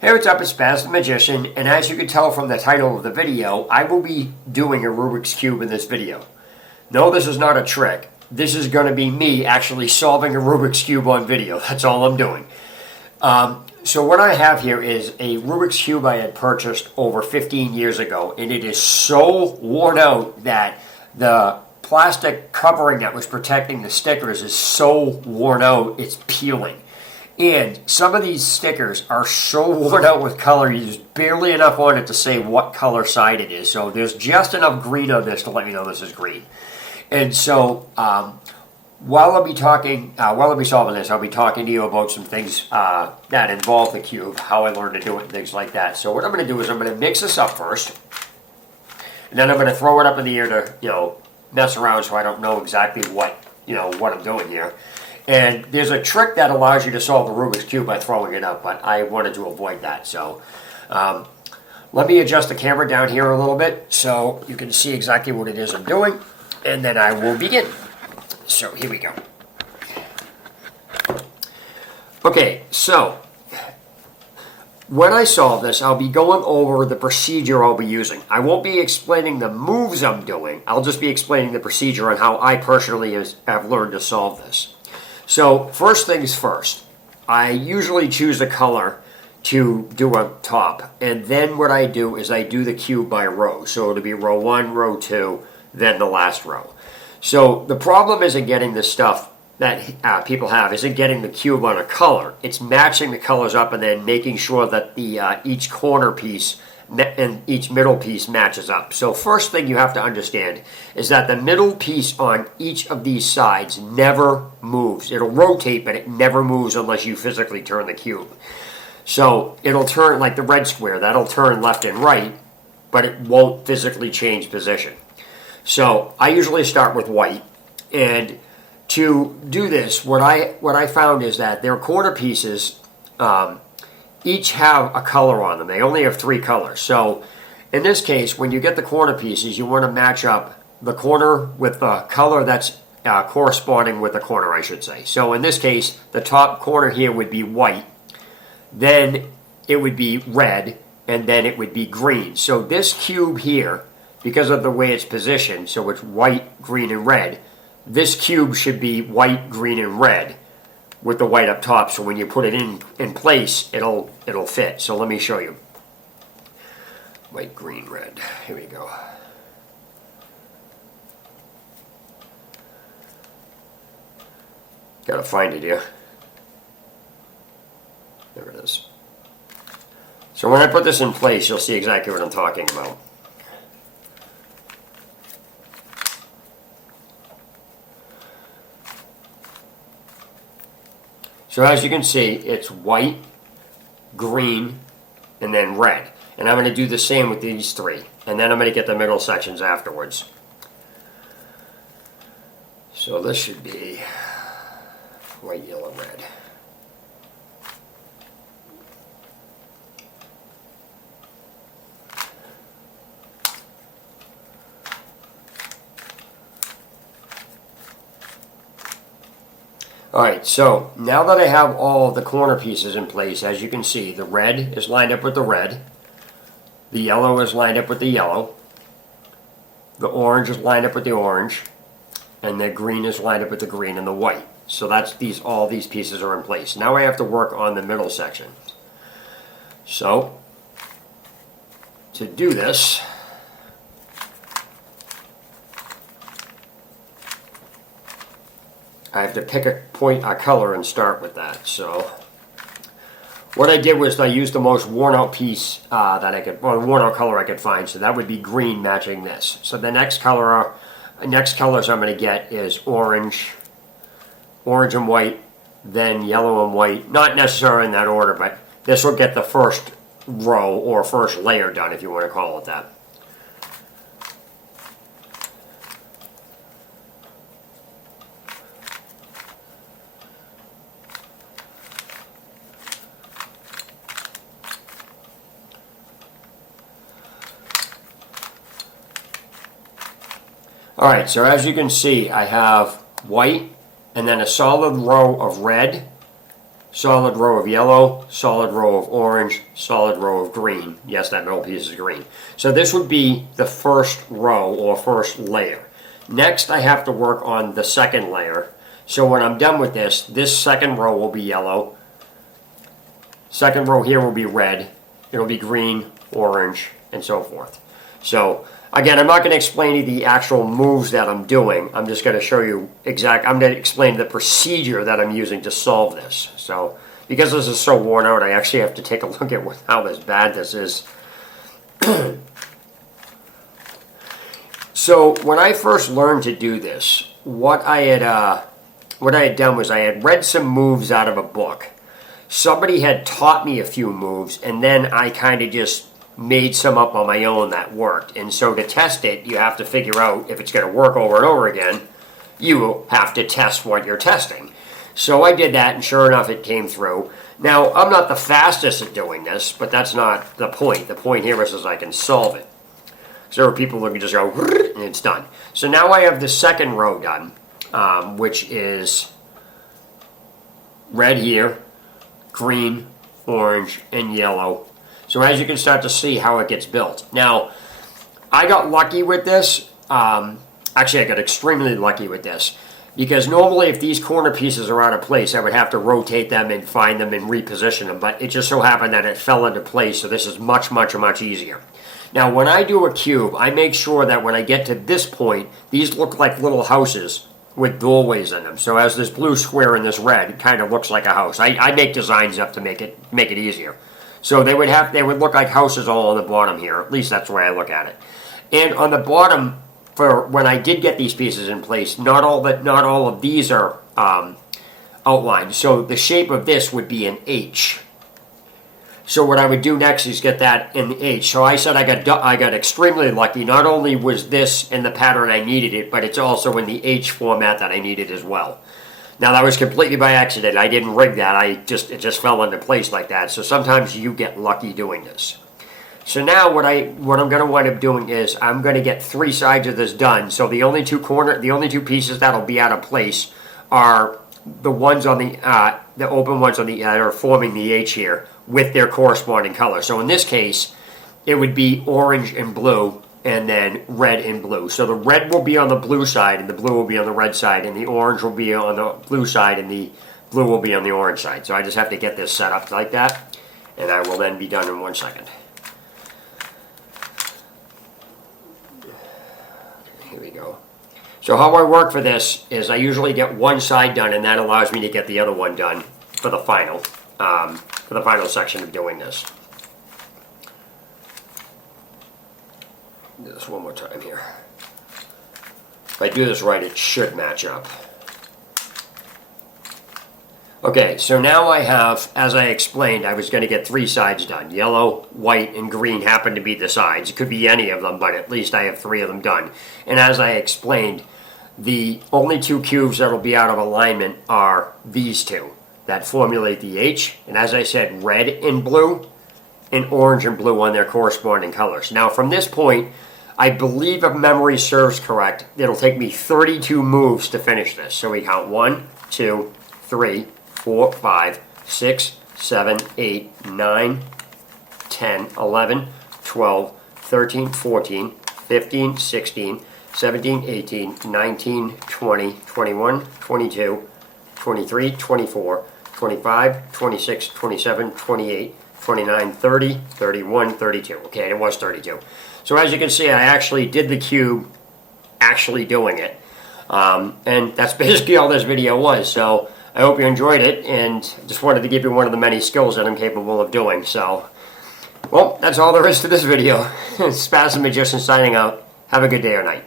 Hey, what's up? It's Baz the Magician, and as you can tell from the title of the video, I will be doing a Rubik's Cube in this video. No, this is not a trick. This is going to be me actually solving a Rubik's Cube on video. That's all I'm doing. So what I have here is a Rubik's Cube I had purchased over 15 years ago, and it is so worn out that the plastic covering that was protecting the stickers is so worn out, it's peeling. And some of these stickers are so worn out with color, there's barely enough on it to say what color side it is. So there's just enough green on this to let me know this is green. And so while I'll be solving this, I'll be talking to you about some things that involve the cube, how I learned to do it, and things like that. So what I'm going to do is I'm going to mix this up first, and then I'm going to throw it up in the air to mess around so I don't know exactly what I'm doing here. And there's a trick that allows you to solve the Rubik's Cube by throwing it up, but I wanted to avoid that. So let me adjust the camera down here a little bit so you can see exactly what it is I'm doing, and then I will begin. So here we go. Okay, so when I solve this, I'll be going over the procedure I'll be using. I won't be explaining the moves I'm doing. I'll just be explaining the procedure on how I personally have learned to solve this. So first things first, I usually choose a color to do on top, and then what I do is I do the cube by row. So it'll be row 1, row 2, then the last row. So the problem isn't getting the stuff that people have, isn't getting the cube on a color. It's matching the colors up and then making sure that the each corner piece and each middle piece matches up. So first thing you have to understand is that the middle piece on each of these sides never moves. It'll rotate, but it never moves unless you physically turn the cube. So it'll turn like the red square, that'll turn left and right, but it won't physically change position. So I usually start with white, and to do this, what I found is that their corner pieces each have a color on them. They only have 3 colors. So in this case, when you get the corner pieces, you want to match up the corner with the color that's corresponding with the corner, I should say. So in this case, the top corner here would be white, then it would be red, and then it would be green. So this cube here, because of the way it's positioned, so it's white, green, and red, this cube should be white, green, and red with the white up top, so when you put it in place, it'll fit. So let me show you. White, green, red. Here we go. Gotta find it here. There it is. So when I put this in place, you'll see exactly what I'm talking about. So as you can see, it's white, green, and then red. And I'm going to do the same with these 3. And then I'm going to get the middle sections afterwards. So this should be white, yellow, red. Alright, so now that I have all the corner pieces in place, as you can see, the red is lined up with the red, the yellow is lined up with the yellow, the orange is lined up with the orange, and the green is lined up with the green and the white. So that's all these pieces are in place. Now I have to work on the middle section. So, to do this, I have to pick a color and start with that. So what I did was I used the most worn out piece worn out color I could find. So that would be green matching this. So the next colors I'm going to get is orange and white, then yellow and white. Not necessarily in that order, but this will get the first row or first layer done, if you want to call it that. Alright, so as you can see, I have white and then a solid row of red, solid row of yellow, solid row of orange, solid row of green. Yes, that middle piece is green. So this would be the first row or first layer. Next, I have to work on the second layer. So when I'm done with this, this second row will be yellow. Second row here will be red. It'll be green, orange, and so forth. So again, I'm not going to explain you the actual moves that I'm doing. I'm just going to show you I'm going to explain the procedure that I'm using to solve this. So because this is so worn out, I actually have to take a look at how bad this is. So when I first learned to do this, what I had done was I had read some moves out of a book. Somebody had taught me a few moves, and then I kind of just made some up on my own that worked. And so to test it, you have to figure out if it's going to work over and over again. You have to test what you're testing. So I did that, and sure enough, it came through. Now, I'm not the fastest at doing this, but that's not the point. The point here is I can solve it. So there are people who can just go, and it's done. So now I have the second row done, which is red here, green, orange, and yellow. So as you can start to see how it gets built. Now, I got lucky with this. Actually, I got extremely lucky with this. Because normally if these corner pieces are out of place, I would have to rotate them and find them and reposition them. But it just so happened that it fell into place, so this is much, much, much easier. Now, when I do a cube, I make sure that when I get to this point, these look like little houses with doorways in them. So as this blue square and this red, it kind of looks like a house. I make designs up to make it easier. So they would look like houses all on the bottom here. At least that's the way I look at it. And on the bottom, for when I did get these pieces in place, not all of these are outlined. So the shape of this would be an H. So what I would do next is get that in the H. So I said I got extremely lucky. Not only was this in the pattern I needed it, but it's also in the H format that I needed as well. Now that was completely by accident. I didn't rig that. It just fell into place like that. So sometimes you get lucky doing this. So now what I'm going to wind up doing is I'm going to get 3 sides of this done. So the only two pieces that'll be out of place are the ones on the open ones on the that are forming the H here with their corresponding color. So in this case, it would be orange and blue, and then red and blue. So the red will be on the blue side, and the blue will be on the red side, and the orange will be on the blue side, and the blue will be on the orange side. So I just have to get this set up like that, and I will then be done in 1 second. Here we go. So how I work for this is I usually get one side done, and that allows me to get the other one done for the final section of doing this. Do this one more time here. If I do this right, it should match up. Okay, so now I have, as I explained, I was going to get 3 sides done. Yellow, white, and green happen to be the sides. It could be any of them, but at least I have 3 of them done. And as I explained, the only 2 cubes that will be out of alignment are these 2 that formulate the H. And as I said, red and blue, and orange and blue on their corresponding colors. Now from this point, I believe if memory serves correct, it'll take me 32 moves to finish this. So we count 1, 2, 3, 4, 5, 6, 7, 8, 9, 10, 11, 12, 13, 14, 15, 16, 17, 18, 19, 20, 21, 22, 23, 24, 25, 26, 27, 28, 29, 30, 31, 32. Okay, it was 32. So as you can see, I actually did the cube actually doing it. And that's basically all this video was. So I hope you enjoyed it, and just wanted to give you one of the many skills that I'm capable of doing. So, well, that's all there is to this video. Spaz the Magician signing out. Have a good day or night.